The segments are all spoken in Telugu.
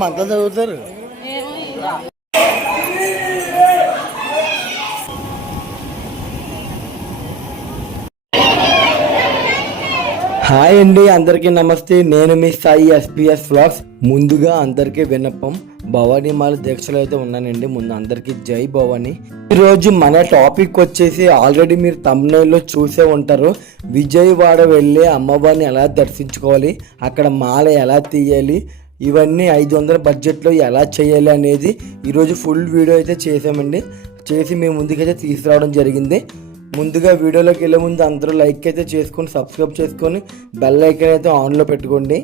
మంత చదువుతారు. హాయ్ అండి అందరికీ నమస్తే. నేను మీ సాయి ఎస్పీఎస్ వ్లాగ్స్ ముందుగా అందరికీ విన్నపం. భవానీ మాల దీక్షలో అయితే ఉన్నానండి. ముందు అందరికీ జై భవానీ. ఈరోజు మన టాపిక్ వచ్చేసి ఆల్రెడీ మీరు తమిళలో చూసే ఉంటారు. విజయవాడ వెళ్ళి అమ్మవారిని ఎలా దర్శించుకోవాలి? అక్కడ మాల ఎలా తీయాలి? ఇవన్నీ ఐదు వందల బడ్జెట్లో ఎలా చేయాలి అనేది ఈరోజు ఫుల్ వీడియో అయితే చేసామండి చేసి మేము ముందుకైతే తీసుకురావడం జరిగింది. ముందుగా వీడియోలోకి వెళ్ళే ముందు అందరూ లైక్ అయితే చేసుకొని సబ్స్క్రైబ్ చేసుకొని బెల్ ఐకాన్ అయితే ఆన్లో పెట్టుకోండి.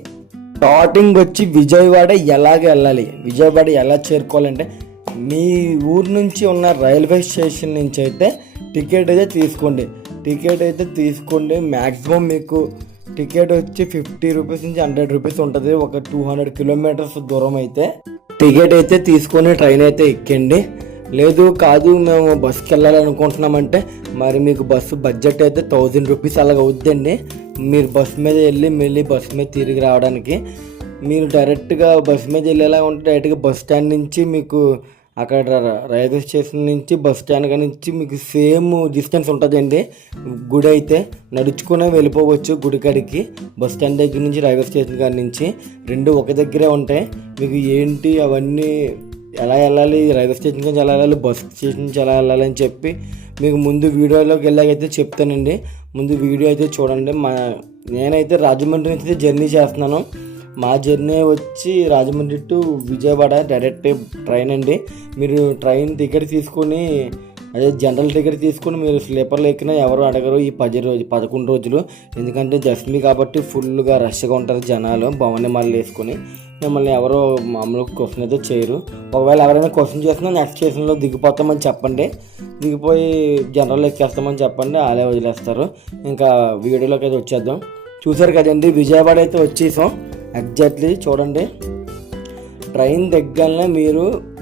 స్టార్టింగ్ వచ్చి విజయవాడ ఎలాగ వెళ్ళాలి? విజయవాడ ఎలా చేరుకోవాలంటే మీ ఊరు నుంచి ఉన్న రైల్వే స్టేషన్ నుంచి అయితే టికెట్ అయితే తీసుకోండి. టికెట్ అయితే తీసుకోండి. మ్యాక్సిమం మీకు టికెట్ వచ్చి ఫిఫ్టీ రూపీస్ నుంచి హండ్రెడ్ రూపీస్ ఉంటుంది. ఒక టూ హండ్రెడ్ కిలోమీటర్స్ దూరం అయితే. టికెట్ అయితే తీసుకొని ట్రైన్ అయితే ఎక్కండి. లేదు కాదు మేము బస్సుకి వెళ్ళాలనుకుంటున్నామంటే మరి మీకు బస్సు బడ్జెట్ అయితే థౌజండ్ రూపీస్ అలాగ అవుద్దండి. మీరు బస్సు మీద వెళ్ళి మళ్ళీ బస్సు మీద తిరిగి రావడానికి. మీరు డైరెక్ట్గా బస్సు మీద వెళ్ళేలా ఉంటే డైరెక్ట్గా బస్ స్టాండ్ నుంచి మీకు అక్కడ రైల్వే స్టేషన్ నుంచి బస్ స్టాండ్ కాడ నుంచి మీకు సేమ్ డిస్టెన్స్ ఉంటుందండి. గుడి అయితే నడుచుకునే వెళ్ళిపోవచ్చు గుడి కాడికి. బస్ స్టాండ్ దగ్గర నుంచి రైల్వే స్టేషన్ కాడ నుంచి రెండు ఒక దగ్గరే ఉంటాయి. మీకు ఏంటి అవన్నీ ఎలా వెళ్ళాలి? రైల్వే స్టేషన్ నుంచి ఎలా వెళ్ళాలి? బస్ స్టేషన్ నుంచి ఎలా వెళ్ళాలి అని చెప్పి మీకు ముందు వీడియోలోకి వెళ్ళాకైతే చెప్తానండి. ముందు వీడియో అయితే చూడండి. మా నేనైతే రాజమండ్రి నుంచి అయితే జర్నీ చేస్తున్నాను. మా జర్నీ వచ్చి Rajahmundry to Vijayawada direct train అండి. మీరు ట్రైన్ టికెట్ తీసుకొని అదే జనరల్ టికెట్ తీసుకొని మీరు స్లీపర్లు ఎక్కినా ఎవరు అడగరు ఈ పది రోజు పదకొండు రోజులు. ఎందుకంటే దశమి కాబట్టి ఫుల్గా రష్గా ఉంటారు జనాలు భవని మళ్ళీ వేసుకొని. మిమ్మల్ని ఎవరో మామూలు క్వశ్చన్ అయితే చేయరు. ఒకవేళ ఎవరైనా క్వశ్చన్ చేసినా నెక్స్ట్ స్టేషన్లో దిగిపోతామని చెప్పండి. దిగిపోయి జనరల్ ఎక్కేస్తామని చెప్పండి అలా వదిలేస్తారు. ఇంకా వీడియోలోకి అయితే వచ్చేద్దాం. చూసారు కదండి విజయవాడ అయితే వచ్చేసాం. ఎగ్జాక్ట్లీ చూడండి. ట్రైన్ దగ్గరనే మీరు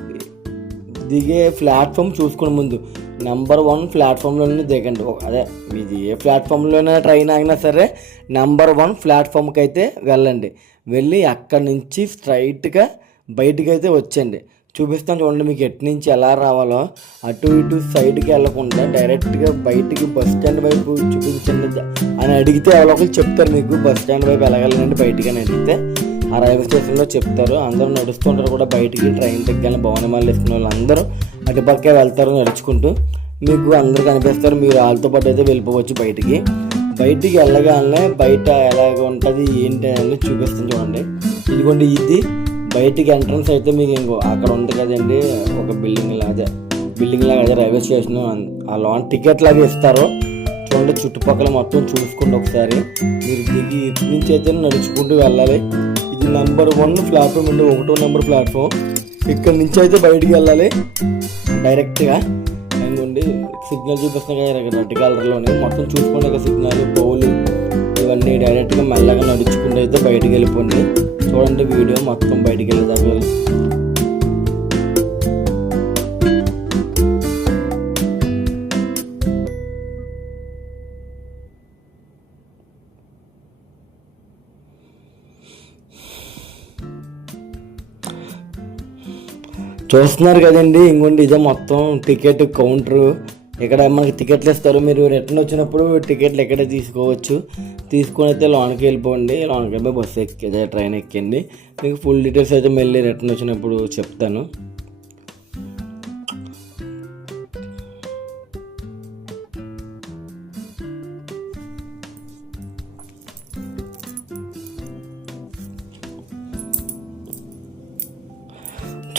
దిగే ప్లాట్ఫామ్ చూసుకునే ముందు. నెంబర్ వన్ ప్లాట్ఫామ్లోనే దిగండి. అదే మీది ఏ ప్లాట్ఫామ్లోనే ట్రైన్ ఆగినా సరే నెంబర్ వన్ ప్లాట్ఫామ్కి అయితే వెళ్ళండి. వెళ్ళి అక్కడి నుంచి స్ట్రైట్గా బయటికి అయితే వచ్చండి చూపిస్తాను చూడండి మీకు ఎటు నుంచి ఎలా రావాలో. అటు ఇటు సైడ్కి వెళ్ళకుండా డైరెక్ట్గా బయటికి బస్ స్టాండ్ వైపు చూపించండి. అని అడిగితే ఎవరో ఒకరు చెప్తారు మీకు బస్ స్టాండ్ వైపు వెళ్ళగలండి బయటికి అని అడిగితే. ఆ రైల్వే స్టేషన్లో చెప్తారు. అందరూ నడుస్తుంటారు కూడా బయటికి. ట్రైన్ దగ్గర భవనమాలు వేసుకున్న వాళ్ళు అందరూ అటుపక్కే వెళ్తారు నడుచుకుంటూ మీకు అందరు కనిపిస్తారు. మీరు వాళ్ళతో పాటు అయితే వెళ్ళిపోవచ్చు బయటికి. బయటికి వెళ్ళగానే బయట ఎలాగ ఉంటుంది ఏంటి అని చూపిస్తాను చూడండి. ఇదిగోండి ఇది బయటికి ఎంట్రన్స్ అయితే మీకు ఇంకో అక్కడ ఉంది కదండి ఒక బిల్డింగ్ లాగా బిల్డింగ్ లాగా అదే రైల్వే స్టేషన్ ఆ లోన్ టికెట్ లాగా ఇస్తారు. చూడండి చుట్టుపక్కల మొత్తం చూసుకోండి ఒకసారి. మీరు దిగి ఇటు నుంచి అయితే నడుచుకుంటూ వెళ్ళాలి. ఇది నెంబర్ వన్ ప్లాట్ఫామ్ అండి ఒకటో నెంబర్ ప్లాట్ఫామ్ ఇక్కడ నుంచి అయితే బయటికి వెళ్ళాలి. డైరెక్ట్గా ఉండి సిగ్నల్ చూపిస్తున్నాయి కదా రెడ్ కలర్లోనే. మొత్తం చూసుకోండి సిగ్నల్ బౌల్ ఇవన్నీ డైరెక్ట్గా మెల్లగా నడుచుకుంటూ అయితే బయటికి వెళ్ళిపోండి. చూడండి వీడియో మొత్తం బయటికి వెళ్ళేదాకా. చూస్తున్నారు కదండి. ఇంకోండి ఇదే మొత్తం టికెట్ కౌంటర్. ఇక్కడ మనకి టికెట్లు ఇస్తారు. మీరు రిటర్న్ వచ్చినప్పుడు టికెట్లు ఎక్కడే తీసుకోవచ్చు? తీసుకొని అయితే లోనికి వెళ్ళిపోండి. లోనికి వెళ్ళిపోయి బస్సు ఎక్కి ట్రైన్ ఎక్కండి. మీకు ఫుల్ డీటెయిల్స్ అయితే మళ్ళీ రిటర్న్ వచ్చినప్పుడు చెప్తాను.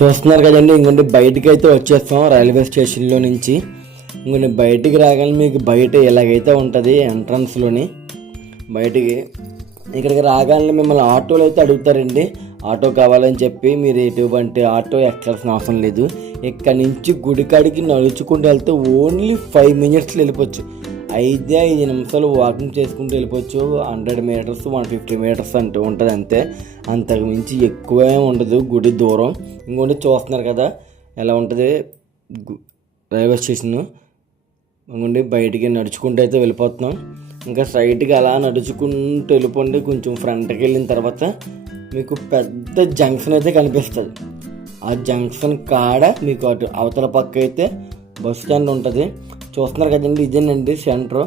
చూస్తున్నారు కదండి ఇంకొండి బయటికి అయితే వచ్చేస్తాం రైల్వే స్టేషన్లో నుంచి. ఇంకొన్ని బయటికి రాగానే మీకు బయట ఎలాగైతే ఉంటుంది ఎంట్రన్స్లోని బయటికి. ఇక్కడికి రాగానే మిమ్మల్ని ఆటోలు అయితే అడుగుతారండి. ఆటో కావాలని చెప్పి మీరు ఎటువంటి ఆటో ఎక్కాల్సిన అవసరం లేదు. ఇక్కడ నుంచి గుడికాడికి నడుచుకుంటూ వెళ్తే ఓన్లీ ఫైవ్ మినిట్స్లో వెళ్ళిపోవచ్చు. అయితే ఐదు నిమిషాలు వాకింగ్ చేసుకుంటూ వెళ్ళిపోవచ్చు. Hundred metres one fifty metres అంటూ ఉంటుంది అంతే. అంతకు మించి ఎక్కువ ఉండదు గుడి దూరం. ఇంకోటి చూస్తున్నారు కదా ఎలా ఉంటుంది? Railway station. ఇంకోండి బయటికి నడుచుకుంటూ అయితే వెళ్ళిపోతున్నాం. ఇంకా స్ట్రైట్గా అలా నడుచుకుంటూ వెళ్ళిపోండి కొంచెం ఫ్రంట్కి వెళ్ళిన తర్వాత మీకు పెద్ద జంక్షన్ అయితే కనిపిస్తుంది. ఆ జంక్షన్ కాడ మీకు అటు అవతల పక్క అయితే బస్ స్టాండ్ ఉంటుంది. చూస్తున్నారు కదండి ఇదేనండి సెంటర్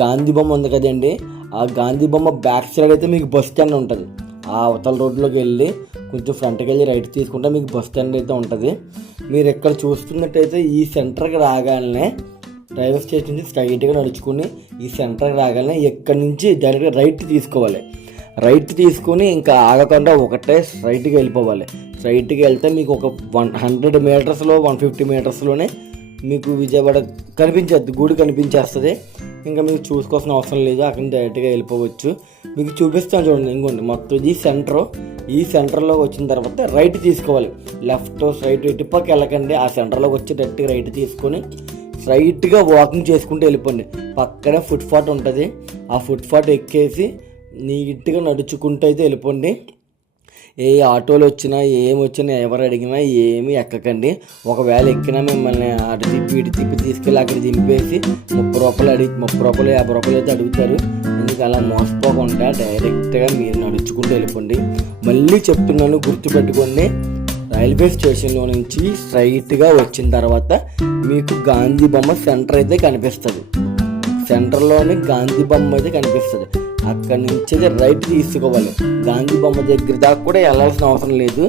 గాంధీ బొమ్మ ఉంది కదండి. ఆ గాంధీ బొమ్మ బ్యాక్ సైడ్ అయితే మీకు బస్ స్టాండ్ ఉంటుంది. ఆ అవతల రోడ్లోకి వెళ్ళి కొంచెం ఫ్రంట్కి వెళ్ళి రైట్ తీసుకుంటే మీకు బస్ స్టాండ్ అయితే ఉంటుంది. మీరు ఇక్కడ చూస్తున్నట్టయితే ఈ సెంటర్కి రాగానే రైల్వే స్టేషన్ నుంచి స్ట్రైట్గా నడుచుకుని ఈ సెంటర్కి రాగానే ఎక్కడి నుంచి డైరెక్ట్గా రైట్ తీసుకోవాలి. రైట్ తీసుకొని ఇంకా ఆగకుండా ఒకటే స్ట్రైట్గా వెళ్ళిపోవాలి. స్ట్రైట్కి వెళ్తే మీకు ఒక వన్ హండ్రెడ్ మీటర్స్లో వన్ ఫిఫ్టీ మీటర్స్లోనే మీకు విజయవాడ కనిపించద్దు గుడి కనిపించేస్తుంది. ఇంకా మీకు చూసుకోవాల్సిన అవసరం లేదు అక్కడ డైరెక్ట్గా వెళ్ళిపోవచ్చు. మీకు చూపిస్తాను చూడండి ఇంకోండి. మొత్తం ఇది సెంటర్ ఈ సెంటర్లో వచ్చిన తర్వాత రైట్ తీసుకోవాలి. లెఫ్ట్ రైట్ ఇటు పక్క వెళ్ళకండి. ఆ సెంటర్లోకి వచ్చి డైరెక్ట్గా రైట్ తీసుకొని స్ట్రైట్గా వాకింగ్ చేసుకుంటూ వెళ్ళిపోండి. పక్కనే ఫుట్ పాత్ ఉంటుంది. ఆ ఫుట్ పాత్ ఎక్కేసి నీట్గా నడుచుకుంటూ అయితే వెళ్ళిపోండి. ఏ ఆటోలు వచ్చినా ఏమి వచ్చినా ఎవరు అడిగినా ఏమి ఎక్కకండి. ఒకవేళ ఎక్కినా మిమ్మల్ని అటు తిప్పి ఇటు తిప్పి తీసుకెళ్ళి అక్కడ దింపేసి ముప్పై రూపాయలు అడిగి ముప్పై రూపాయలు యాభై రూపాయలు అయితే అడుగుతారు. ఎందుకు అలా మోసపోకుండా డైరెక్ట్గా మీరు నడుచుకుంటూ వెళ్ళిపోండి. మళ్ళీ చెప్తున్నాను గుర్తుపెట్టుకోండి. రైల్వే స్టేషన్లో నుంచి స్ట్రైట్గా వచ్చిన తర్వాత మీకు గాంధీ బొమ్మ సెంటర్ అయితే కనిపిస్తుంది. సెంటర్లోని గాంధీ బొమ్మ అయితే కనిపిస్తుంది. అక్కడి నుంచి అయితే రైట్ తీసుకోవాలి. గాంధీ బొమ్మ దగ్గర దాకా కూడా వెళ్ళాల్సిన అవసరం లేదు.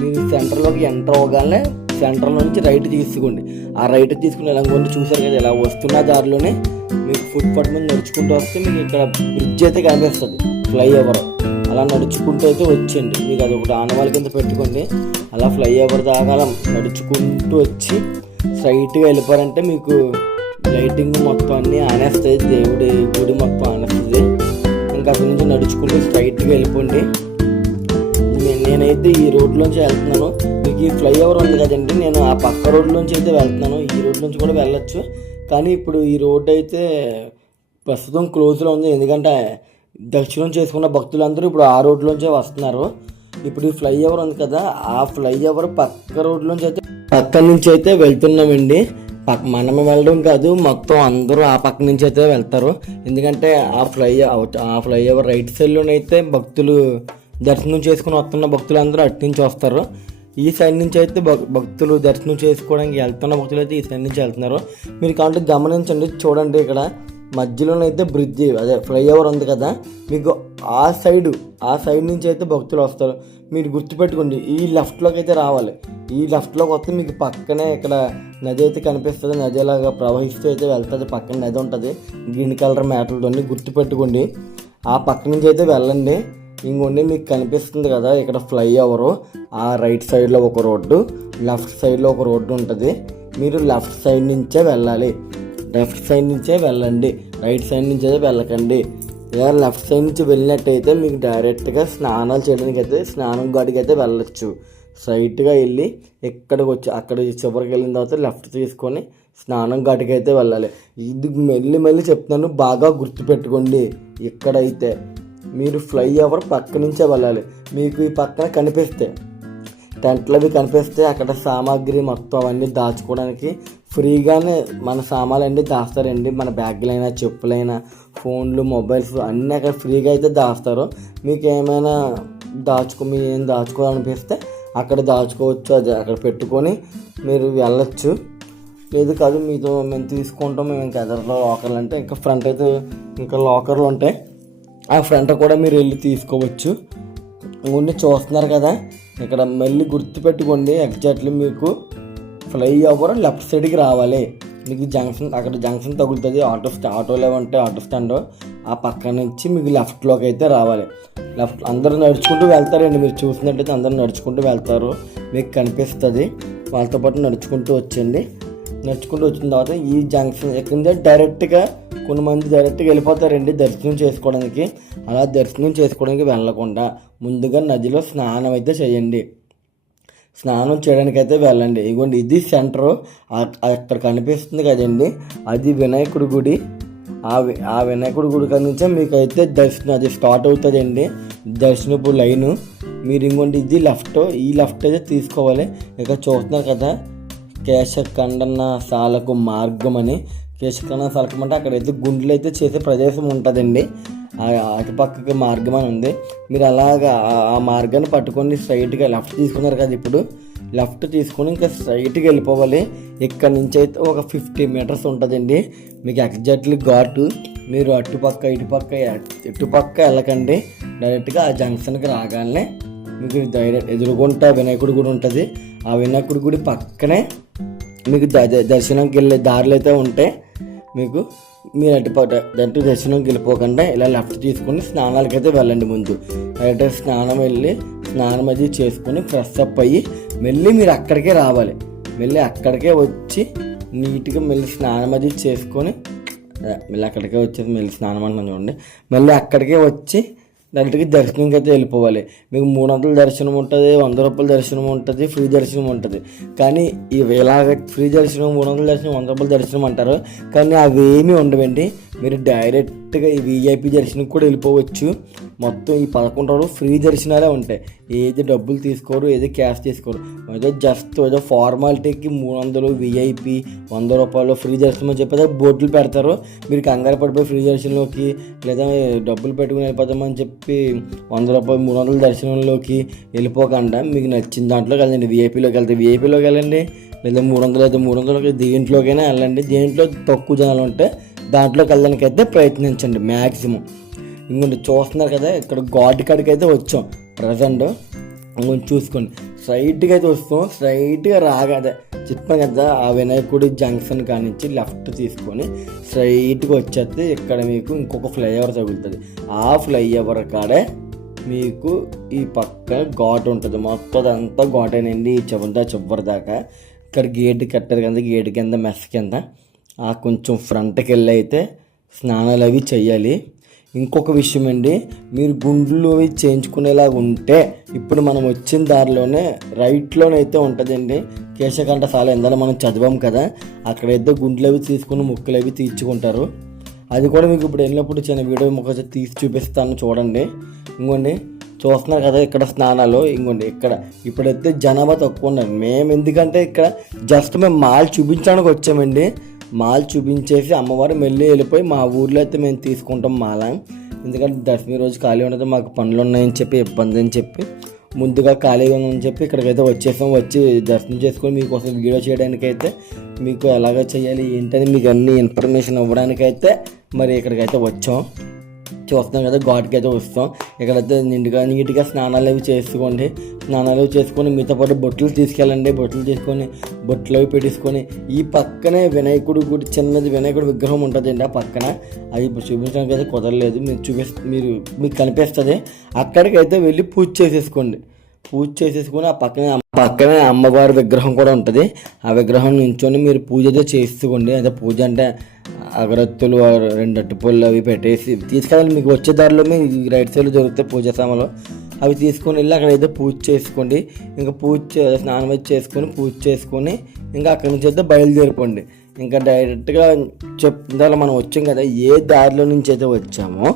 మీరు సెంటర్లోకి ఎంటర్ అవ్వగానే సెంటర్ నుంచి రైట్ తీసుకోండి. ఆ రైట్ తీసుకుని ఇలా కొన్ని చూసారు కదా ఇలా వస్తున్న దారిలోనే మీకు ఫుట్ పాత్ మీద నడుచుకుంటూ వస్తే మీకు ఇక్కడ బ్రిడ్జ్ అయితే కనిపిస్తుంది ఫ్లైఓవర్ అలా నడుచుకుంటూ అయితే వచ్చేయండి. మీకు అది ఒకటి ఆనవాళ్ళ కింద పెట్టుకోండి. అలా ఫ్లైఓవర్ దాకా నడుచుకుంటూ వచ్చి స్ట్రైట్గా వెళ్ళిపోయారంటే మీకు లైటింగ్ మొత్తం అన్నీ ఆనేస్తాయి దేవుడి గుడి మొత్తం ఆనేస్తుంది. ఇంకా అక్కడి నుంచి నడుచుకుంటూ స్ట్రైట్గా వెళ్ళిపోండి. నేనైతే ఈ రోడ్లోంచి వెళ్తున్నాను. మీకు ఈ ఫ్లైఓవర్ ఉంది కదండి నేను ఆ పక్క రోడ్లోంచి అయితే వెళ్తున్నాను. ఈ రోడ్ నుంచి కూడా వెళ్ళొచ్చు. కానీ ఇప్పుడు ఈ రోడ్ అయితే ప్రస్తుతం క్లోజ్లో ఉంది. ఎందుకంటే దర్శనం చేసుకున్న భక్తులందరూ ఇప్పుడు ఆ రోడ్లోంచే వస్తున్నారు. ఇప్పుడు ఈ ఫ్లైఓవర్ ఉంది కదా ఆ ఫ్లైఓవర్ పక్క రోడ్లోంచి అయితే పక్క నుంచి అయితే వెళ్తున్నామండి. మనం వెళ్ళడం కాదు మొత్తం అందరూ ఆ పక్క నుంచి అయితే వెళ్తారు. ఎందుకంటే ఆ ఫ్లై ఆ ఫ్లైఓవర్ రైట్ సైడ్లోనైతే భక్తులు దర్శనం చేసుకుని వస్తున్న భక్తులు అందరూ అటు నుంచి వస్తారు. ఈ సైడ్ నుంచి అయితే భక్తులు దర్శనం చేసుకోవడానికి వెళ్తున్న భక్తులు అయితే ఈ సైడ్ నుంచి వెళ్తున్నారు. మీరు కాబట్టి గమనించండి చూడండి ఇక్కడ మధ్యలోనైతే బ్రిడ్జ్ అదే ఫ్లైఓవర్ ఉంది కదా. మీకు ఆ సైడు ఆ సైడ్ నుంచి అయితే భక్తులు వస్తారు. మీరు గుర్తుపెట్టుకోండి ఈ లెఫ్ట్లోకి అయితే రావాలి. ఈ లెఫ్ట్లోకి వస్తే మీకు పక్కనే ఇక్కడ నది అయితే కనిపిస్తుంది. నది అలాగా ప్రవహిస్తూ అయితే వెళ్తుంది. పక్కన నది ఉంటుంది. గ్రీన్ కలర్ మ్యాటర్తో గుర్తుపెట్టుకోండి. ఆ పక్క నుంచి అయితే వెళ్ళండి. ఇంకొండి మీకు కనిపిస్తుంది కదా ఇక్కడ ఫ్లై ఫ్లైఓవర్ ఆ రైట్ సైడ్లో ఒక రోడ్డు లెఫ్ట్ సైడ్లో ఒక రోడ్డు ఉంటుంది. మీరు లెఫ్ట్ సైడ్ నుంచే వెళ్ళాలి. లెఫ్ట్ సైడ్ నుంచే వెళ్ళండి. రైట్ సైడ్ నుంచి అయితే వెళ్ళకండి. ఇలా లెఫ్ట్ సైడ్ నుంచి వెళ్ళినట్టయితే మీకు డైరెక్ట్గా స్నానాలు చేయడానికి అయితే స్నానం గడికి అయితే వెళ్ళచ్చు స్ట్రైట్గా వెళ్ళి ఎక్కడికి వచ్చి అక్కడ చివరికి వెళ్ళిన తర్వాత లెఫ్ట్ తీసుకొని స్నానం ఘాటికి అయితే వెళ్ళాలి. ఇది మెల్లి మెల్లి చెప్తున్నాను బాగా గుర్తుపెట్టుకోండి. ఇక్కడైతే మీరు ఫ్లైఓవర్ పక్క నుంచే వెళ్ళాలి. మీకు ఈ పక్కన కనిపిస్తే టెంట్లు అవి కనిపిస్తే అక్కడ సామాగ్రి మొత్తం అవన్నీ దాచుకోవడానికి ఫ్రీగానే మన సామాన్లు అన్నీ దాస్తారండి. మన బ్యాగులైనా చెప్పులైనా ఫోన్లు మొబైల్స్ అన్నీ అక్కడ ఫ్రీగా అయితే దాస్తారు. మీకు ఏమైనా దాచుకో మీరు ఏం దాచుకోవాలనిపిస్తే అక్కడ దాచుకోవచ్చు. అది అక్కడ పెట్టుకొని మీరు వెళ్ళచ్చు. లేదు కాదు మీతో మేము తీసుకుంటాం. మేము ఇంకా ఎదరలో లాకర్లు అంటే ఇంకా ఫ్రంట్ అయితే ఇంకా లాకర్లు ఉంటాయి. ఆ ఫ్రంట్ కూడా మీరు వెళ్ళి తీసుకోవచ్చు. ఇవన్నీ చూస్తున్నారు కదా. ఇక్కడ మళ్ళీ గుర్తుపెట్టుకోండి ఎగ్జాక్ట్లీ మీకు ఫ్లైఓవర్ లెఫ్ట్ సైడ్కి రావాలి. మీకు జంక్షన్ అక్కడ జంక్షన్ తగులుతుంది. ఆటో స్టా ఆటోలో ఉంటే ఆటో స్టాండ్ ఆ పక్క నుంచి మీకు లెఫ్ట్లోకి అయితే రావాలి. లెఫ్ట్ అందరూ నడుచుకుంటూ వెళ్తారండి. మీరు చూసినట్టయితే అందరూ నడుచుకుంటూ వెళ్తారు. మీకు కనిపిస్తుంది. వాళ్ళతో పాటు నడుచుకుంటూ వచ్చండి. నడుచుకుంటూ వచ్చిన తర్వాత ఈ జంక్షన్ ఎక్కడ డైరెక్ట్గా కొన్ని మంది డైరెక్ట్గా వెళ్ళిపోతారండి దర్శనం చేసుకోవడానికి. అలా దర్శనం చేసుకోవడానికి వెళ్ళకుండా ముందుగా నదిలో స్నానం అయితే చేయండి. స్నానం చేయడానికి అయితే వెళ్ళండి. ఇగోండి ఇది సెంటర్. అక్కడ కనిపిస్తుంది కదండి అది వినాయకుడి గుడి. ఆ వి- ఆ వినాయకుడి గుడి కాడ మీకు అయితే దర్శనం అది స్టార్ట్ అవుతుందండి. దర్శనపు లైను. మీరు ఇంకోండి ఇది లెఫ్ట్. ఈ లెఫ్ట్ అయితే తీసుకోవాలి. ఇక చూస్తున్నారు కదా కేశఖండన సాలకు మార్గం అని కేశఖండ సాలకం అంటే అక్కడైతే గుండెలు అయితే చేసే ప్రదేశం ఉంటుందండి. ఆ అటుపక్కకి మార్గం అని ఉంది. మీరు అలాగా ఆ- మార్గాన్ని పట్టుకొని స్ట్రైట్గా లెఫ్ట్ తీసుకున్నారు కదా ఇప్పుడు. లెఫ్ట్ తీసుకొని ఇంకా స్ట్రైట్గా వెళ్ళిపోవాలి. ఇక్కడ నుంచి అయితే ఒక ఫిఫ్టీ మీటర్స్ ఉంటుందండి. మీకు ఎగ్జాక్ట్లీ ఘాటు. మీరు అటుపక్క ఇటుపక్క ఇటుపక్క వెళ్ళకండి. డైరెక్ట్గా ఆ జంక్షన్కి రాగానే మీకు డైరెక్ట్ ఎదురుగుంటా వినాయకుడి గుడి ఉంటుంది. ఆ వినాయకుడి గుడి పక్కనే మీకు ద- ద- దర్శనంకి వెళ్ళే దారులు అయితే ఉంటాయి మీకు మీరు అటు దట్టు దర్శనం వెళ్ళిపోకుండా ఇలా లెఫ్ట్ తీసుకొని స్నానాలకి అయితే వెళ్ళండి ముందు. అయితే స్నానం వెళ్ళి స్నానం అది చేసుకొని ఫ్రెష్ అప్ అయ్యి మళ్ళీ మీరు అక్కడికే రావాలి. మళ్ళీ అక్కడికే వచ్చి నీట్గా మళ్ళీ స్నానం అది చేసుకొని మళ్ళీ అక్కడికే వచ్చేసి మళ్ళీ స్నానం అంటున్నాను చూడండి. మళ్ళీ అక్కడికే వచ్చి డైరెక్ట్గా దర్శనంకి అయితే వెళ్ళిపోవాలి. మీకు మూడు వందల దర్శనం ఉంటుంది వంద రూపాయల దర్శనం ఉంటుంది ఫ్రీ దర్శనం ఉంటుంది. కానీ ఇవి ఇలాగ ఫ్రీ దర్శనం మూడు వందల దర్శనం వంద రూపాయల దర్శనం అంటారు. కానీ అవి ఏమీ ఉండవండి. మీరు డైరెక్ట్గా ఈ విఐపి దర్శనం కూడా వెళ్ళిపోవచ్చు. మొత్తం ఈ పదకొండు రోజులు ఫ్రీ దర్శనాలే ఉంటాయి. ఏది డబ్బులు తీసుకోరు ఏది క్యాష్ తీసుకోరు. ఏదో జస్ట్ ఏదో ఫార్మాలిటీకి మూడు వందలు విఐపి వంద రూపాయలు ఫ్రీ దర్శనం అని చెప్పి బోర్డులు పెడతారు. మీరు కంగారు పడిపోయి ఫ్రీ దర్శనంలోకి లేదా డబ్బులు పెట్టుకుని వెళ్ళిపోతామని చెప్పి వంద రూపాయలు మూడు వందల దర్శనంలోకి వెళ్ళిపోకుండా. మీకు నచ్చిన దాంట్లోకి వెళ్ళండి. విఐపిలోకి వెళ్తే విఐపిలోకి వెళ్ళండి. లేదా మూడు వందలు అయితే మూడు వందలకి దేంట్లోకైనా వెళ్ళండి. దేంట్లో తక్కువ జనాలు ఉంటే దాంట్లోకి వెళ్ళడానికి అయితే ప్రయత్నించండి మ్యాక్సిమం ఇంకొంచెం చూస్తున్నారు కదా ఇక్కడ గాడ్ కాడికి అయితే వచ్చాం. ప్రజెంట్ ఇంకొంచెం చూసుకోండి. స్ట్రైట్గా అయితే వస్తాం. స్ట్రైట్గా రాగాదే చెప్పాం కదా ఆ వినాయకుడి జంక్షన్ కానించి లెఫ్ట్ తీసుకొని స్ట్రైట్గా వచ్చేస్తే ఇక్కడ మీకు ఇంకొక ఫ్లైఓవర్ తగులుతుంది. ఆ ఫ్లైఓవర్ కాడే మీకు ఈ పక్క ఘాట్ ఉంటుంది. మొత్తం అంతా ఘాటేనండి ఈ చివరిదా చివరి దాకా. ఇక్కడ గేట్ కట్టారు కదా గేట్ కింద మెస్ కింద. ఆ కొంచెం ఫ్రంట్కి వెళ్ళి అయితే స్నానాలు అవి చేయాలి. ఇంకొక విషయం అండి మీరు గుండ్లు అవి చేయించుకునేలాగా ఉంటే ఇప్పుడు మనం వచ్చిన దారిలోనే రైట్లోనైతే ఉంటుందండి. కేశకంఠ సాల ఎందరో మనం చదివాం కదా అక్కడైతే గుండ్లు అవి తీసుకుని ముక్కలు అవి తీర్చుకుంటారు. అది కూడా మీకు ఇప్పుడు వెళ్ళినప్పుడు చిన్న వీడియో ముఖ తీసి చూపిస్తాను చూడండి. ఇంకోండి చూస్తున్నారు కదా ఇక్కడ స్నానాలు ఇంకోండి ఇక్కడ. ఇప్పుడైతే జనాభా తక్కువ ఉన్నారు. మేము ఎందుకంటే ఇక్కడ జస్ట్ మేము మాల్ చూపించడానికి వచ్చామండి. మాల్ చూపించేసి అమ్మవారు మెల్లి వెళ్ళిపోయి మా ఊర్లో అయితే మేము తీసుకుంటాం మాల. ఎందుకంటే దశమి రోజు ఖాళీ ఉండదు మాకు పనులు ఉన్నాయని చెప్పి ఇబ్బంది అని చెప్పి. ముందుగా ఖాళీగా ఉందని చెప్పి ఇక్కడికైతే వచ్చేసాం. వచ్చి దర్శనం చేసుకొని మీకోసం వీడియో చేయడానికైతే మీకు ఎలాగ చేయాలి ఏంటని మీకు అన్ని ఇన్ఫర్మేషన్ ఇవ్వడానికైతే మరి ఇక్కడికైతే వచ్చాం. చూస్తాం కదా ఘాట్కి అయితే వస్తాం. ఇక్కడైతే నిండుగా నీట్గా స్నానాలు అవి చేసుకోండి. స్నానాలు అవి చేసుకొని మీతో పాటు బొట్లు తీసుకెళ్ళండి. బొట్లు తీసుకొని బొట్లు అవి పెట్టేసుకొని ఈ పక్కనే వినాయకుడు గుడి చిన్నది వినాయకుడు విగ్రహం ఉంటుందండి ఆ పక్కన. అది చూపించడానికి అయితే కుదరలేదు. మీరు చూపి మీరు మీకు కనిపిస్తుంది. అక్కడికైతే వెళ్ళి పూజ చేసేసుకోండి. పూజ చేసేసుకొని ఆ పక్కనే పక్కనే అమ్మవారి విగ్రహం కూడా ఉంటుంది. ఆ విగ్రహం నుంచొని మీరు పూజ అయితే చేసుకోండి అదే పూజ అంటే అగరత్తులు రెండు అట్టుపళ్ళు అవి పెట్టేసి తీసుకెళ్ళాలి మీకు వచ్చే దారిలో మీ రైట్ సైడ్లో దొరుకుతాయి పూజ సామాన్లు అవి తీసుకొని వెళ్ళి అక్కడ అయితే పూజ చేసుకోండి. ఇంకా పూజ స్నానం అయితే చేసుకొని పూజ చేసుకొని ఇంకా అక్కడి నుంచి అయితే బయలుదేరిపోండి. ఇంకా డైరెక్ట్గా చెప్తాలో మనం వచ్చాం కదా ఏ దారిలో నుంచి అయితే వచ్చామో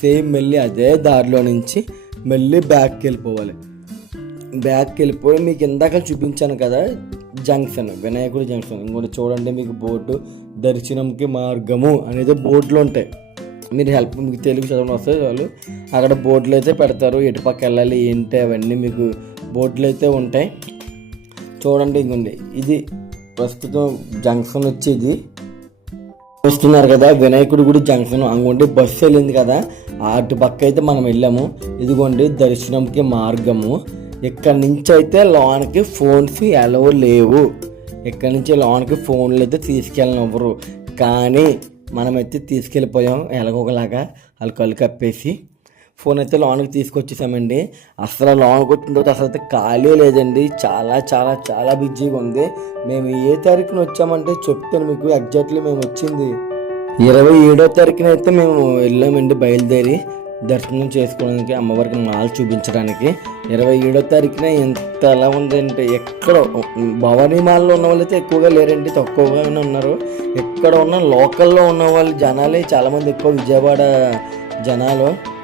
సేమ్ మళ్ళీ అదే దారిలో నుంచి మళ్ళీ బ్యాక్కి వెళ్ళిపోవాలి. బ్యాక్కి వెళ్ళిపోయి మీకు ఇందాక చూపించాను కదా జంక్షన్ వినాయకుడి జంక్షన్. ఇంకోటి చూడండి మీకు బోర్డు దర్శనంకి మార్గము అనేది బోర్డులు ఉంటాయి. మీరు హెల్ప్ మీకు తెలుగు చదవడం వస్తే వాళ్ళు అక్కడ బోర్డులు అయితే పెడతారు ఎటుపక్క వెళ్ళాలి ఏంటి అవన్నీ మీకు బోర్డులు అయితే ఉంటాయి. చూడండి ఇంకోండి ఇది ప్రస్తుతం జంక్షన్ వచ్చేది. వస్తున్నారు కదా వినాయకుడి గుడి జంక్షన్. అంగుండి బస్సు వెళ్ళింది కదా. అటు పక్క అయితే మనం వెళ్ళాము. ఇదిగోండి దర్శనంకి మార్గము. ఇక్కడ నుంచి అయితే లోనికి ఫోన్స్ ఎలవ లేవు ఇక్కడ నుంచి లోనికి ఫోన్లు అయితే తీసుకెళ్ళనివ్వరు. కానీ మనమైతే తీసుకెళ్ళిపోయాం ఎలాగోలాగా వాళ్ళు కళ్ళు కప్పేసి. ఫోన్ అయితే లోన్కి తీసుకొచ్చేసామండి. అసలు లోనికి వచ్చిన తర్వాత అసలు అయితే ఖాళీ లేదండి. చాలా చాలా చాలా బిజీగా ఉంది. మేము ఏ తారీఖున వచ్చామంటే చెప్తాను మీకు ఎగ్జాక్ట్లీ మేము వచ్చింది. ఇరవై ఏడో తారీఖున అయితే మేము వెళ్ళామండి బయలుదేరి. దర్శనం చేసుకోవడానికి అమ్మవారికి మాల చూపించడానికి. ఇరవై ఏడో తారీఖున ఎంత ఎలా ఉందంటే ఎక్కడ భవానీ మాల్లో ఉన్న వాళ్ళు అయితే ఎక్కువగా లేరండి తక్కువగానే ఉన్నారు. ఎక్కడ ఉన్న లోకల్లో ఉన్న వాళ్ళు జనాలే చాలామంది ఎక్కువ విజయవాడ జనాలు.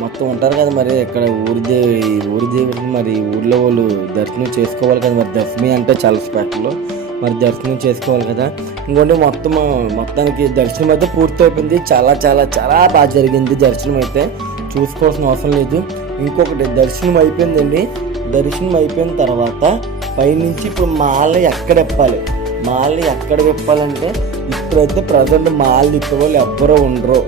మొత్తం ఉంటారు కదా మరి ఇక్కడ ఊరి దేవి ఊరి దేవుడిని మరి ఊర్లో వాళ్ళు దర్శనం చేసుకోవాలి కదా మరి. దశమి అంటే చాలా స్పెషల్. మరి దర్శనం చేసుకోవాలి కదా. ఇంకోటి మొత్తం మొత్తానికి దర్శనం అయితే పూర్తయిపోయింది. చాలా చాలా చాలా బాగా జరిగింది దర్శనం అయితే. చూసుకోవాల్సిన అవసరం లేదు. ఇంకొకటి దర్శనం అయిపోయిందండి. దర్శనం అయిపోయిన తర్వాత పైనుంచి ఇప్పుడు మాల ఎక్కడ ఇప్పాలి మాల ఎక్కడ విప్పాలంటే ఇప్పుడైతే ప్రజెంట్ మాల తిప్పే ఎవ్వరూ ఉండరు.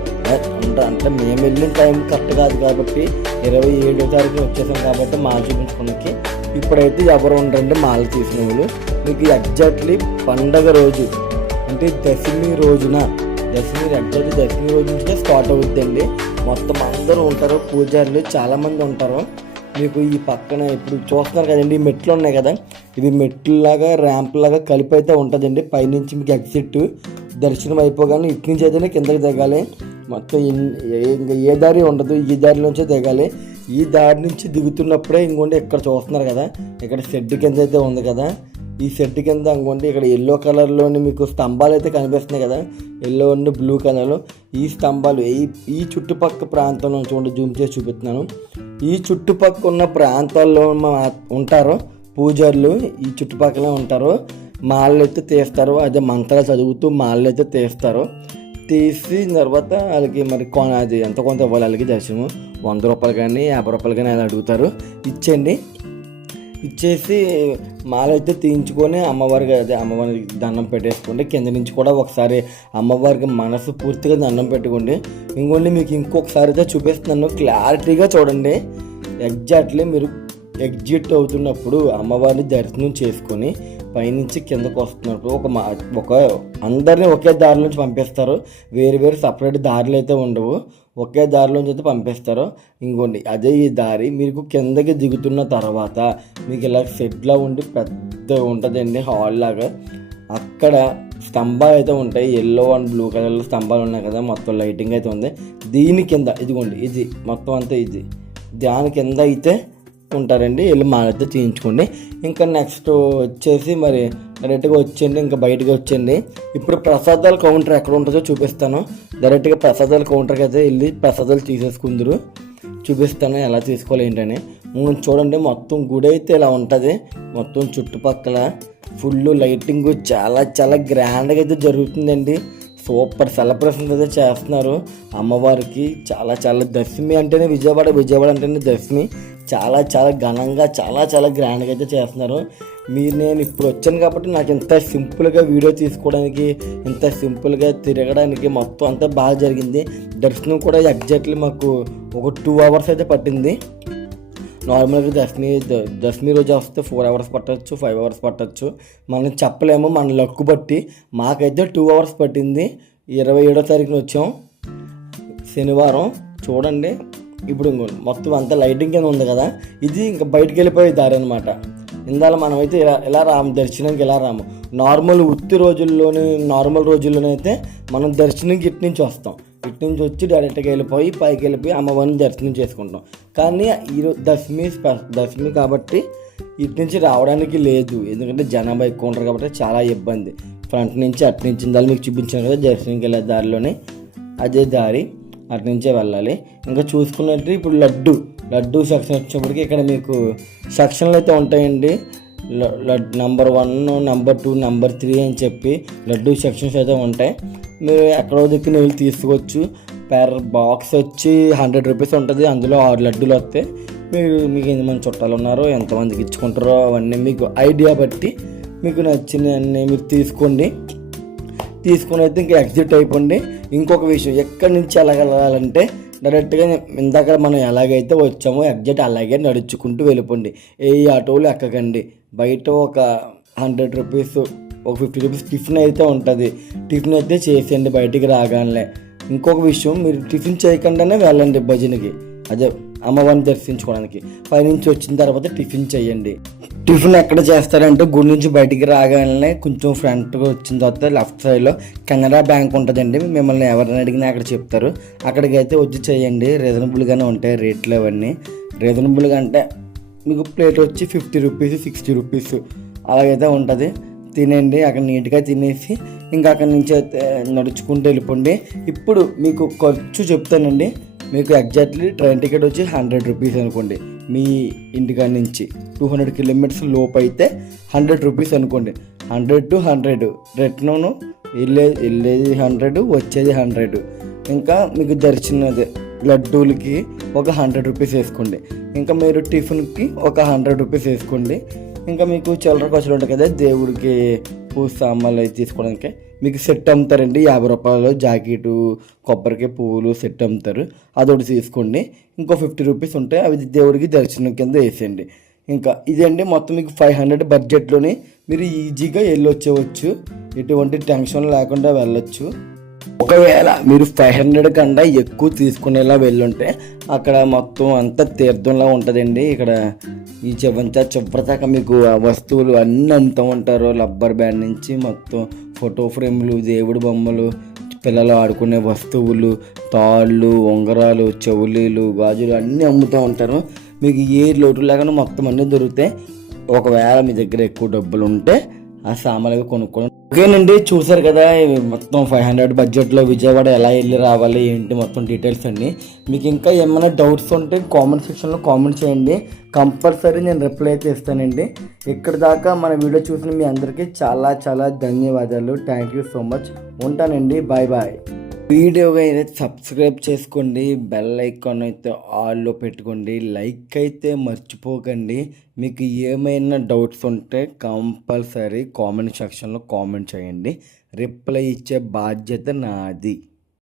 అంటే అంటే మేము వెళ్ళిన టైం కరెక్ట్ కాదు కాబట్టి ఇరవై ఏడో తారీఖు వచ్చేసాం కాబట్టి మాల చూపించుకోవడానికి ఇప్పుడైతే ఎవరు ఉండరండి మాల తీసిన వాళ్ళు. మీకు ఎగ్జాక్ట్లీ పండగ రోజు అంటే దశమి రోజున దశమి ఎగ్జాక్ట్ దశమి రోజు నుంచే స్టార్ట్ అవుతుందండి మొత్తం అందరూ ఉంటారు పూజారులు చాలామంది ఉంటారు. మీకు ఈ పక్కన ఇప్పుడు చూస్తున్నారు కదండి ఈ మెట్లు ఉన్నాయి కదా. ఇది మెట్లులాగా ర్యాంప్ లాగా కలిపి అయితే ఉంటుందండి. పైనుంచి మీకు ఎగ్జిట్ దర్శనం అయిపోగానే ఇటు నుంచి అయితేనే కిందకి దిగాలి. మొత్తం ఏ- ఇంకా ఏ దారి ఉండదు ఈ దారి నుంచే దిగాలి. ఈ దారి నుంచి దిగుతున్నప్పుడే ఇంకోండి ఇక్కడ చూస్తున్నారు కదా. ఇక్కడ షెడ్ కింద అయితే ఉంది కదా. ఈ సెట్ కింద ఇంకోండి ఇక్కడ ఎల్లో కలర్లోని మీకు స్తంభాలు అయితే కనిపిస్తున్నాయి కదా. ఎల్లో అండ్ బ్లూ కలర్లో ఈ స్తంభాలు ఈ ఈ చుట్టుపక్క ప్రాంతంలో చూడండి జూమ్ చేసి చూపిస్తున్నాను. ఈ చుట్టుపక్క ఉన్న ప్రాంతాల్లో మా- ఉంటారు పూజారులు ఈ చుట్టుపక్కల ఉంటారు. మాళ్ళు అయితే తీస్తారు అదే మంత్రాలు చదువుతూ మాళ్ళు అయితే తీస్తారు. తీసి తర్వాత వాళ్ళకి మరి కొన అది ఎంత కొంత ఇవ్వాలి వాళ్ళకి దర్శనం వంద రూపాయలు కానీ యాభై రూపాయలు కానీ అది అడుగుతారు. ఇచ్చేయండి. ఇచ్చేసి మాల అయితే తీయించుకొని అమ్మవారికి అదే అమ్మవారికి దండం పెట్టేసుకోండి. కింద నుంచి కూడా ఒకసారి అమ్మవారికి మనసు పూర్తిగా దండం పెట్టుకోండి. ఇంకోండి మీకు ఇంకొకసారి అయితే చూపిస్తున్నాను క్లారిటీగా చూడండి. ఎగ్జాక్ట్లీ మీరు ఎగ్జిట్ అవుతున్నప్పుడు అమ్మవారిని దర్శనం చేసుకొని పైనుంచి కిందకు వస్తున్నప్పుడు ఒక మా ఒక అందరినీ ఒకే దారి నుంచి పంపిస్తారు. వేరు వేరు సపరేట్ దారులు అయితే ఉండవు. ఒకే దారిలోంచి అయితే పంపిస్తారు. ఇంకోండి అదే ఈ దారి మీకు కిందకి దిగుతున్న తర్వాత మీకు ఇలా సెట్లా ఉండి పెద్ద ఉంటుందండి హాల్ లాగా. అక్కడ స్తంభాలు అయితే ఉంటాయి. ఎల్లో అండ్ బ్లూ కలర్లో స్తంభాలు ఉన్నాయి కదా మొత్తం లైటింగ్ అయితే ఉంది. దీని కింద ఇదిగోండి ఇది మొత్తం అంతా ఇది. దాని కింద అయితే ఉంటారండి. వెళ్ళి మాలైతే చేయించుకోండి ఇంకా నెక్స్ట్ వచ్చేసి మరి డైరెక్ట్గా వచ్చేయండి. ఇంకా బయటకు వచ్చేయండి. ఇప్పుడు ప్రసాదాల కౌంటర్ ఎక్కడ ఉంటుందో చూపిస్తాను. డైరెక్ట్గా ప్రసాదాల కౌంటర్కి అయితే వెళ్ళి ప్రసాదాలు తీసేసుకుందరు. చూపిస్తాను ఎలా తీసుకోవాలి ఏంటని. ముందు చూడండి మొత్తం గుడి అయితే ఇలా ఉంటుంది. మొత్తం చుట్టుపక్కల ఫుల్ లైటింగ్ చాలా చాలా గ్రాండ్గా అయితే జరుగుతుందండి. సూపర్ సెలబ్రేషన్ అయితే చేస్తున్నారు. అమ్మవారికి చాలా చాలా దశమి అంటేనే విజయవాడ విజయవాడ అంటేనే దశమి. చాలా చాలా ఘనంగా చాలా చాలా గ్రాండ్గా అయితే చేస్తున్నారు. మీరు నేను ఇప్పుడు వచ్చాను కాబట్టి నాకు ఇంత సింపుల్గా వీడియో తీసుకోవడానికి ఇంత సింపుల్గా తిరగడానికి మొత్తం అంతా బాగా జరిగింది. దర్శనం కూడా ఎగ్జాక్ట్లీ మాకు ఒక టూ అవర్స్ అయితే పట్టింది. నార్మల్గా దశమి ద- దశమి రోజు వస్తే ఫోర్ అవర్స్ పట్టచ్చు ఫైవ్ అవర్స్ పట్టచ్చు. మనం చెప్పలేము మన లక్కు బట్టి. మాకైతే టూ అవర్స్ పట్టింది. ఇరవై ఏడో తారీఖున వచ్చాం. శనివారం. చూడండి. ఇప్పుడు మొత్తం అంతా లైటింగ్ కింద ఉంది కదా ఇది ఇంకా బయటికి వెళ్ళిపోయే దారి అనమాట ఇందాల మనమైతే ఇలా ఇలా రాము దర్శనానికి ఇలా రాము? నార్మల్ ఉత్తి రోజుల్లోనే నార్మల్ రోజుల్లోనే అయితే మనం దర్శనంకి ఇటు నుంచి వస్తాం. ఇటు నుంచి వచ్చి డైరెక్ట్గా వెళ్ళిపోయి పైకి వెళ్ళిపోయి అమ్మవారిని దర్శనం చేసుకుంటాం. కానీ ఈరోజు దశమి స్పె- దశమి కాబట్టి ఇటు నుంచి రావడానికి లేదు. ఎందుకంటే జనాభా ఎక్కువ ఉంటారు కాబట్టి చాలా ఇబ్బంది. ఫ్రంట్ నుంచి అటు నుంచి ఇందాలు మీకు చూపించాను కదా దర్శనంకి వెళ్ళే దారిలోనే. అదే దారి. అటు నుంచే వెళ్ళాలి. ఇంకా చూసుకున్నట్టు ఇప్పుడు లడ్డు లడ్డు సెక్షన్ వచ్చినప్పటికి ఇక్కడ మీకు సెక్షన్లు అయితే ఉంటాయండి. Laddu number number one number two number three అని చెప్పి లడ్డు సెక్షన్స్ అయితే ఉంటాయి. మీరు ఎక్కడో దిక్కున వెళ్ళి తీసుకోవచ్చు. పెర్ బాక్స్ వచ్చి హండ్రెడ్ రూపీస్ ఉంటుంది. అందులో ఆరు లడ్డూలు వస్తాయి. మీరు మీకు ఎంతమంది చుట్టాలు ఉన్నారో ఎంతమందికి ఇచ్చుకుంటారో అవన్నీ మీకు ఐడియా బట్టి మీకు నచ్చినవన్నీ మీరు తీసుకోండి. తీసుకుని అయితే ఇంకా ఎగ్జిట్ అయిపోండి. ఇంకొక విషయం ఎక్కడి నుంచి ఎలా వెళ్ళాలంటే డైరెక్ట్గా ఇందాక మనం ఎలాగైతే వచ్చామో ఎగ్జిట్ అలాగే నడుచుకుంటూ వెళ్ళిపోండి. ఏ ఆటోలు ఎక్కకండి. బయట ఒక హండ్రెడ్ రూపీస్ ఒక ఫిఫ్టీ రూపీస్ టిఫిన్ అయితే ఉంటుంది. టిఫిన్ అయితే చేసేయండి బయటికి రాగానే. ఇంకొక విషయం మీరు టిఫిన్ చేయకుండానే వెళ్ళండి భజనకి. అదే అమ్మవారిని దర్శించుకోవడానికి. పైనుంచి వచ్చిన తర్వాత టిఫిన్ చేయండి. టిఫిన్ ఎక్కడ చేస్తారంటే గుడి నుంచి బయటికి రాగానే కొంచెం ఫ్రంట్గా వచ్చిన తర్వాత లెఫ్ట్ సైడ్లో కెనరా బ్యాంక్ ఉంటుందండి. మిమ్మల్ని ఎవరిని అడిగినా అక్కడ చెప్తారు. అక్కడికి అయితే వచ్చి చేయండి. రీజనబుల్గానే ఉంటాయి రేట్లు అవన్నీ. రీజనబుల్గా అంటే మీకు ప్లేట్ వచ్చి ఫిఫ్టీ రూపీస్ సిక్స్టీ రూపీస్ అలాగైతే ఉంటుంది. తినండి. అక్కడ నీట్గా తినేసి ఇంకా అక్కడి నుంచి అయితే నడుచుకుంటూ వెళ్ళిపోండి. ఇప్పుడు మీకు ఖర్చు చెప్తానండి. మీకు ఎగ్జాక్ట్లీ ట్రైన్ టికెట్ వచ్చి హండ్రెడ్ రూపీస్ అనుకోండి. మీ ఇంటికాడ నుంచి టూ హండ్రెడ్ కిలోమీటర్స్ లోపు అయితే హండ్రెడ్ రూపీస్ అనుకోండి. హండ్రెడ్ టు హండ్రెడ్ రిటర్న్ వెళ్ళే వెళ్ళేది హండ్రెడ్ వచ్చేది హండ్రెడ్ ఇంకా మీకు దర్శనది లడ్డూలకి ఒక హండ్రెడ్ రూపీస్ వేసుకోండి. ఇంకా మీరు టిఫిన్కి ఒక హండ్రెడ్ రూపీస్ వేసుకోండి. ఇంకా మీకు చిల్లర ఖర్చులు ఉంటాయి కదా దేవుడికి పూజ సామాన్లు అవి తీసుకోవడానికి. మీకు సెట్ అమ్ముతారండి యాభై రూపాయలు జాకెట్ కొబ్బరికి పువ్వులు సెట్ అమ్ముతారు. అదొకటి తీసుకోండి. ఇంకో ఫిఫ్టీ రూపీస్ ఉంటాయి అవి దేవుడికి దర్శనం కింద వేసేయండి. ఇంకా ఇదండి మొత్తం మీకు ఫైవ్ హండ్రెడ్ బడ్జెట్లోనే మీరు ఈజీగా వెళ్ళొచ్చేవచ్చు ఎటువంటి టెన్షన్ లేకుండా వెళ్ళొచ్చు. ఒకవేళ మీరు ఫైవ్ హండ్రెడ్ కన్నా ఎక్కువ తీసుకునేలా వెళ్ళుంటే అక్కడ మొత్తం అంతా తీర్థంలా ఉంటుందండి. ఇక్కడ ఈ చివంతా చివరిదాకా మీకు ఆ వస్తువులు అన్నీ అమ్ముతూ ఉంటారు. రబ్బర్ బ్యాండ్ నుంచి మొత్తం ఫోటో ఫ్రేమ్లు దేవుడి బొమ్మలు పిల్లలు ఆడుకునే వస్తువులు తాళ్ళు ఉంగరాలు చెవులీలు గాజులు అన్నీ అమ్ముతూ ఉంటారు. మీకు ఏ లోటు లేకుండా మొత్తం అన్నీ దొరుకుతాయి. ఒకవేళ మీ దగ్గర ఎక్కువ డబ్బులు ఉంటే ఆ సామాన్లు కొనుక్కోవడం ఓకేనండి చూసారు కదా మొత్తం ఫైవ్ హండ్రెడ్ బడ్జెట్లో విజయవాడ ఎలా వెళ్ళి రావాలి ఏంటి మొత్తం డీటెయిల్స్ అన్ని. మీకు ఇంకా ఏమైనా డౌట్స్ ఉంటే కామెంట్ సెక్షన్లో కామెంట్ చేయండి. కంపల్సరీ నేను రిప్లై అయితే ఇస్తానండి. ఇక్కడ దాకా మన వీడియో చూసిన మీ అందరికీ చాలా చాలా ధన్యవాదాలు. థ్యాంక్ యూ సో మచ్ ఉంటానండి. బాయ్ బాయ్ వీడియోగా అయితే సబ్స్క్రైబ్ చేసుకోండి బెల్ ఐకాన్ అయితే ఆల్లో పెట్టుకోండి లైక్ అయితే మర్చిపోకండి. మీకు ఏమైనా డౌట్స్ ఉంటే కంపల్సరీ కామెంట్ సెక్షన్లో కామెంట్ చేయండి. రిప్లై ఇచ్చే బాధ్యత నాది.